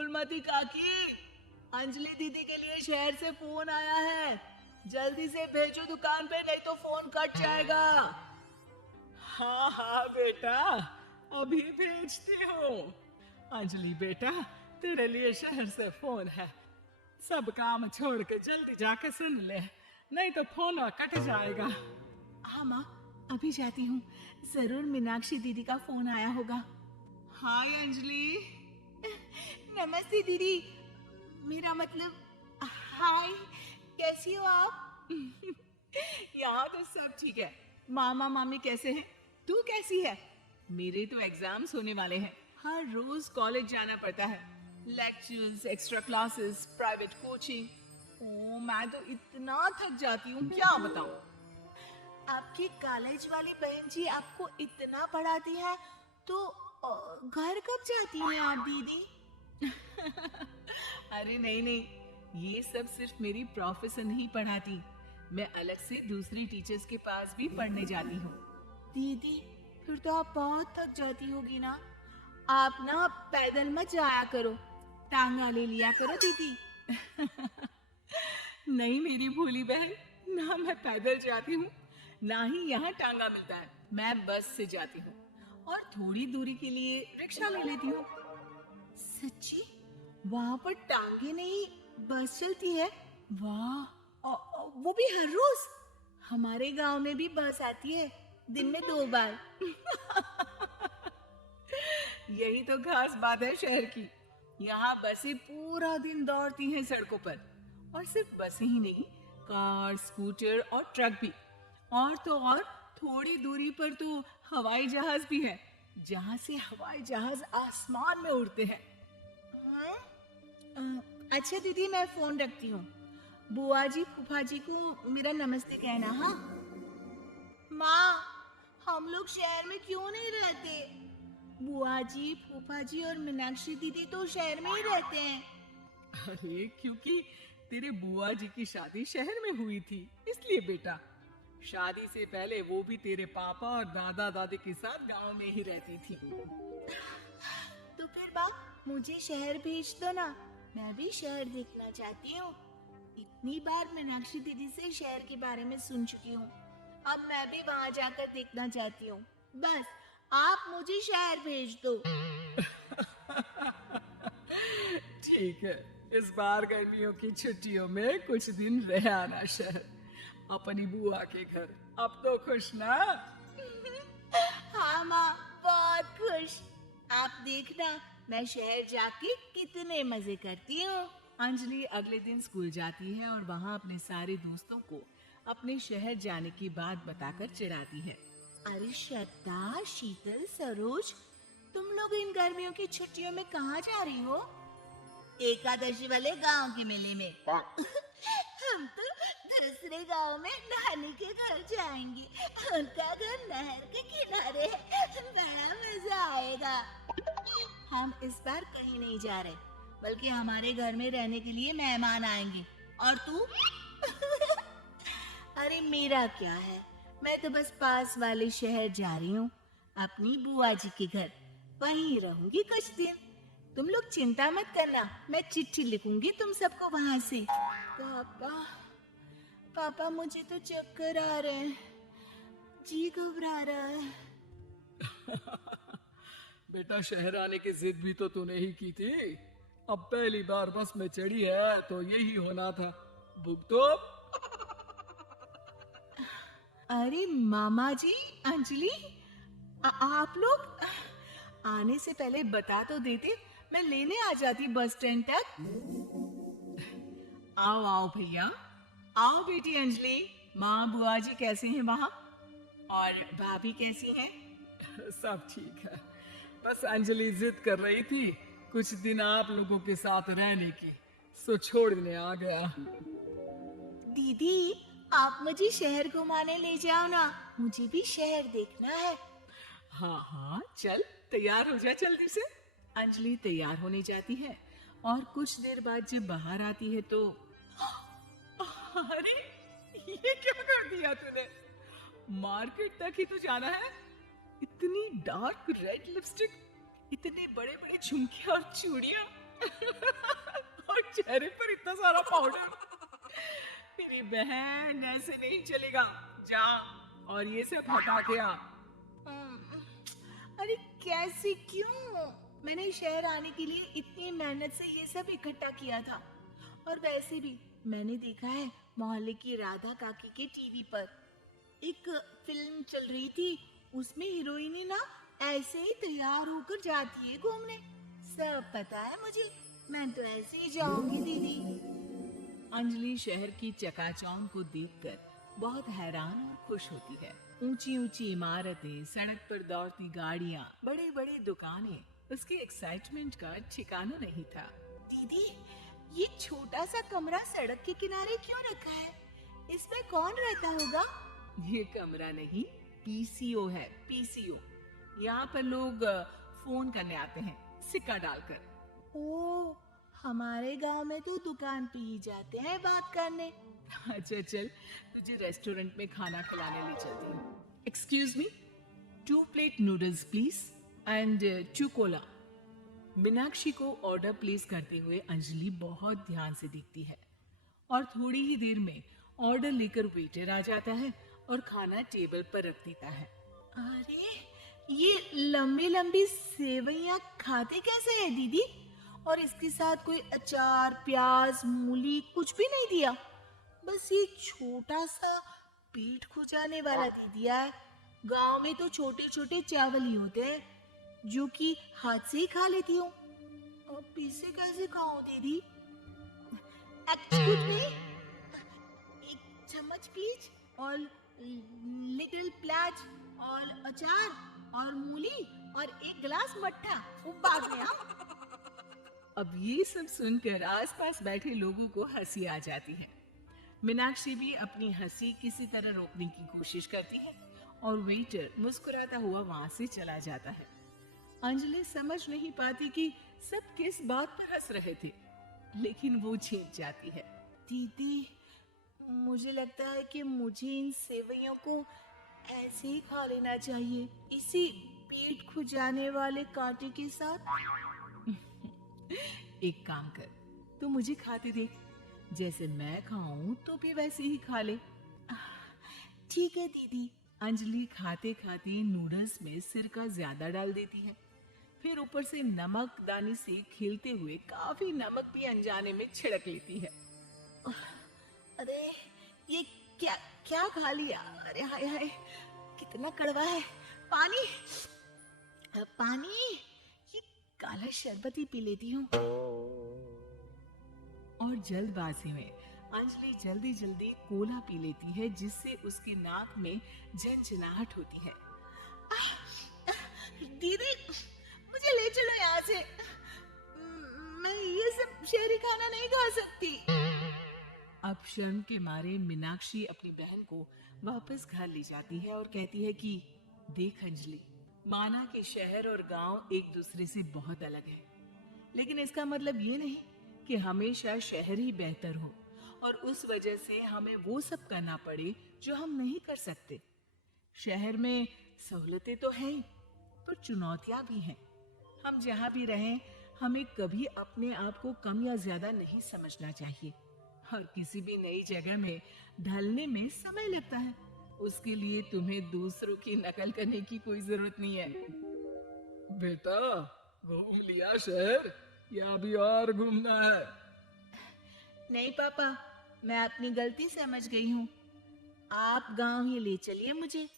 फूलमती काकी, अंजलि दीदी के लिए शहर से फोन आया है। जल्दी से भेजो दुकान पे, नहीं तो फोन कट जाएगा। हाँ हाँ बेटा, अभी भेजती हूँ। अंजलि बेटा, तेरे लिए शहर से फोन है। सब काम छोड़ के जल्दी जाके सुन ले, नहीं तो फोन कट जाएगा। हाँ माँ, अभी जाती हूँ। जरूर मीनाक्षी दीदी का फोन आया होगा। हाय अंजलि। नमस्ते दीदी, मेरा मतलब हाय, कैसी हो आप? यहाँ तो सब ठीक है। मामा मामी कैसे हैं? तू कैसी है? मेरे तो एग्जाम्स होने वाले हैं। हर रोज कॉलेज जाना पड़ता है। Lectures, extra classes, private coaching. ओ, मैं तो इतना थक जाती हूँ, क्या बताऊँ। आपकी कॉलेज वाली बहन जी आपको इतना पढ़ाती है, तो घर कब जाती हैं आप दीदी? अरे नहीं नहीं, ये सब सिर्फ मेरी प्रोफेसर नहीं पढ़ाती। मैं अलग से दूसरी टीचर्स के पास भी पढ़ने जाती हूँ। दीदी, फिर तो आप बहुत थक जाती होगी ना। आप ना पैदल मत जाया करो, टांगा ले लिया करो दीदी। नहीं मेरी भोली बहन, ना मैं पैदल जाती हूँ, ना ही यहाँ टांगा मिलता है। मैं बस से जाती हूँ और थोड़ी दूरी के लिए रिक्शा ले लेती हूँ। सच्ची? वहाँ पर टांगे नहीं, बस चलती है? वाह, वो भी हर रोज? हमारे गांव में भी बस आती है, दिन में 2 बार। यही तो खास बात है शहर की। यहाँ बसें पूरा दिन दौड़ती हैं सड़कों पर। और सिर्फ बसें ही नहीं, कार, स्कूटर और ट्रक भी। और तो और थोड़ी दूरी पर तो हवाई जहाज भी है, जहाँ से हवाई जहाज आसमान में उड़ते हैं। हाँ? अच्छा दीदी, मैं फोन रखती हूँ। बुआ जी, फूफा जी को मेरा नमस्ते कहना। हाँ माँ, हम लोग शहर में क्यों नहीं रहते? बुआ जी, फूफा जी और मीनाक्षी दीदी तो शहर में ही रहते हैं। अरे क्योंकि तेरे बुआ जी की शादी शहर में हुई थी, इसलिए बेटा। शादी से पहले वो भी तेरे पापा और दादा दादी के साथ गांव में ही रहती थी। तो फिर बा, मुझे शहर भेज दो ना, मैं भी शहर देखना चाहती हूँ। इतनी बार मीनाक्षी दीदी से शहर के बारे में सुन चुकी हूँ, अब मैं भी वहाँ जाकर देखना चाहती हूँ। बस आप मुझे शहर भेज दो। ठीक है, इस बार गर्मियों की छुट्टियों में कुछ दिन रह आना शहर, अपनी बुआ के घर। अब तो खुश ना? हाँ माँ, बहुत खुश। आप देखना, मैं शहर जाके कितने मजे करती हूँ। अंजलि अगले दिन स्कूल जाती है और वहाँ अपने सारे दोस्तों को अपने शहर जाने की बात बताकर चिढ़ाती है। अरे श्रद्धा, शीतल, सरोज, तुम लोग इन गर्मियों की छुट्टियों में कहाँ जा रही हो? एकादशी वाले गांव के मेले में। हम तो दूसरे गांव में नानी के घर जाएंगे, उनका घर नहर के किनारे है, बड़ा मजा आएगा। हम इस बार कहीं नहीं जा रहे, बल्कि हमारे घर में रहने के लिए मेहमान आएंगे। और तू? अरे मेरा क्या है, मैं तो बस पास वाले शहर जा रही हूँ, अपनी बुआ जी के घर। वहीं रहूंगी कुछ दिन। तुम लोग चिंता मत करना, मैं चिट्ठी लिखूंगी तुम सबको वहां से। पापा, पापा मुझे तो चक्कर आ रहे हैं, जी घबरा रहा है। बेटा, शहर आने की जिद भी तो तूने ही की थी। अब पहली बार बस में चढ़ी है तो यही होना था। भुगतो। अरे मामा जी, अंजलि, आप लोग आने से पहले बता तो देते, मैं लेने आ जाती बस स्टैंड तक। आओ आओ भैया, आओ बेटी अंजलि। माँ बुआ जी कैसे हैं वहाँ? और भाभी कैसी हैं? सब ठीक है, बस अंजलि जिद कर रही थी कुछ दिन आप लोगों के साथ रहने की, सो छोड़ने आ गया। दीदी, आप मुझे शहर घुमाने ले जाओ ना, मुझे भी शहर देखना है। हाँ हाँ, चल तैयार हो जा जल्दी से। अंजलि तैयार होने जाती है और कुछ देर बाद जब बाहर आती है तो अरे ये क्या कर दिया तूने? मार्केट तक ही तो जाना है। इतनी डार्क रेड लिपस्टिक, इतने बड़े बड़े झुमके और चूड़ियां, और चेहरे पर इतना सारा पाउडर। मेरी बहन, ऐसे नहीं चलेगा। जा और ये सब हटा के आ। अरे कैसे, क्यों? मैंने शहर आने के लिए इतनी मेहनत से ये सब इकट्ठा किया था। और वैसे भी मैंने देखा है मोहल्ले की राधा काकी के टीवी पर एक फिल्म चल रही थी, उसमें हीरोइन ना ऐसे ही तैयार होकर जाती है घूमने। सब पता है मुझे, मैं तो ऐसे ही जाऊंगी दीदी। अंजलि शहर की चकाचौंध को देखकर बहुत हैरान और खुश होती है। ऊंची ऊंची इमारतें, सड़क पर दौड़ती गाड़ियां, बड़ी बड़ी दुकानें, उसकी एक्साइटमेंट का ठिकाना नहीं था। दीदी, ये छोटा सा कमरा सड़क के किनारे क्यों रखा है? इसमें कौन रहता होगा? ये कमरा नहीं, पीसीओ है, पीसीओ। यहाँ पर लोग फोन करने आते हैं, सिक्का डालकर। ओ, हमारे गांव में तो दुकान पे ही जाते हैं बात करने। अच्छा चल, तुझे रेस्टोरेंट में खाना खिलाने ले चलती हूँ। Excuse me, 2 plate noodles please and 2 Cola. Meenakshi को ऑर्डर प्लेस करते हुए अंजलि बहुत ध्यान से देखती है और थोड़ी ही देर में ऑर्डर लेकर वेटर आ जाता है और खाना टेबल पर रख देता है। अरे, ये लंबी लंबी सेवइयां खाते कैसे है दीदी? और इसके साथ कोई अचार, प्याज, मूली कुछ भी नहीं दिया, बस ये छोटा सा पेट खुजाने वाला दे दिया है। गांव में तो छोटे छोटे चावल ही होते हैं जो कि हाथ से ही खा लेती हूँ। अब इसे कैसे खाऊं दीदी? एक्सक्यूज मी, एक चम्मच प्लीज, और लिटिल प्याज और अचार और मूली और एक गिलास मट्ठा, वो बाद में। अब ये सब सुनकर आसपास बैठे लोगों को हंसी आ जाती है। मीनाक्षी भी अपनी हंसी किसी तरह रोकने की कोशिश करती है और वेटर मुस्कुराता हुआ वहां से चला जाता है। अंजलि समझ नहीं पाती कि सब किस बात पर हंस रहे थे, लेकिन वो जीत जाती है। दीदी, मुझे लगता है कि मुझे इन सेवइयों को ऐसे ही खा लेना चाहिए, इसी पेट खुजाने वाले कांटे के साथ। एक काम कर, तू मुझे खाते देख, जैसे मैं खाऊं तो भी वैसे ही खा ले। ठीक है दीदी। अंजलि खाते खाते नूडल्स में सिरका ज्यादा डाल देती है, फिर ऊपर से नमक दानी से खेलते हुए काफी नमक भी अनजाने में छिड़क लेती है। अरे, ये क्या क्या खा लिया? अरे हाय हाय, कितना कड़वा है। पानी, पानी, ये काला शरबत ही पी लेती हूँ। और जल्दबाजी में अंजलि जल्दी जल्दी कोला पी लेती है, जिससे उसके नाक में झंझनाहट होती है। दीदी, मुझे ले चलो यहाँ से, मैं ये सब शहरी खाना नहीं खा सकती। अब शर्म के मारे मीनाक्षी अपनी बहन को वापस घर ले जाती है और कहती है कि देख अंजलि, माना कि शहर और गांव एक दूसरे से बहुत अलग है, लेकिन इसका मतलब ये नहीं कि हमेशा शहर ही बेहतर हो और उस वजह से हमें वो सब करना पड़े जो हम नहीं कर सकते। शहर में सहूलतें तो हैं ही, पर चुनौतियां भी हैं। हम जहाँ भी रहें, हमें कभी अपने आप को कम या ज्यादा नहीं समझना चाहिए। और किसी भी नई जगह में ढलने में समय लगता है, उसके लिए तुम्हें दूसरों की नकल करने की कोई जरूरत नहीं है। बेटा, घूम लिया शहर या अभी और घूमना है? नहीं पापा, मैं अपनी गलती समझ गई हूँ, आप गांव ही ले चलिए मुझे।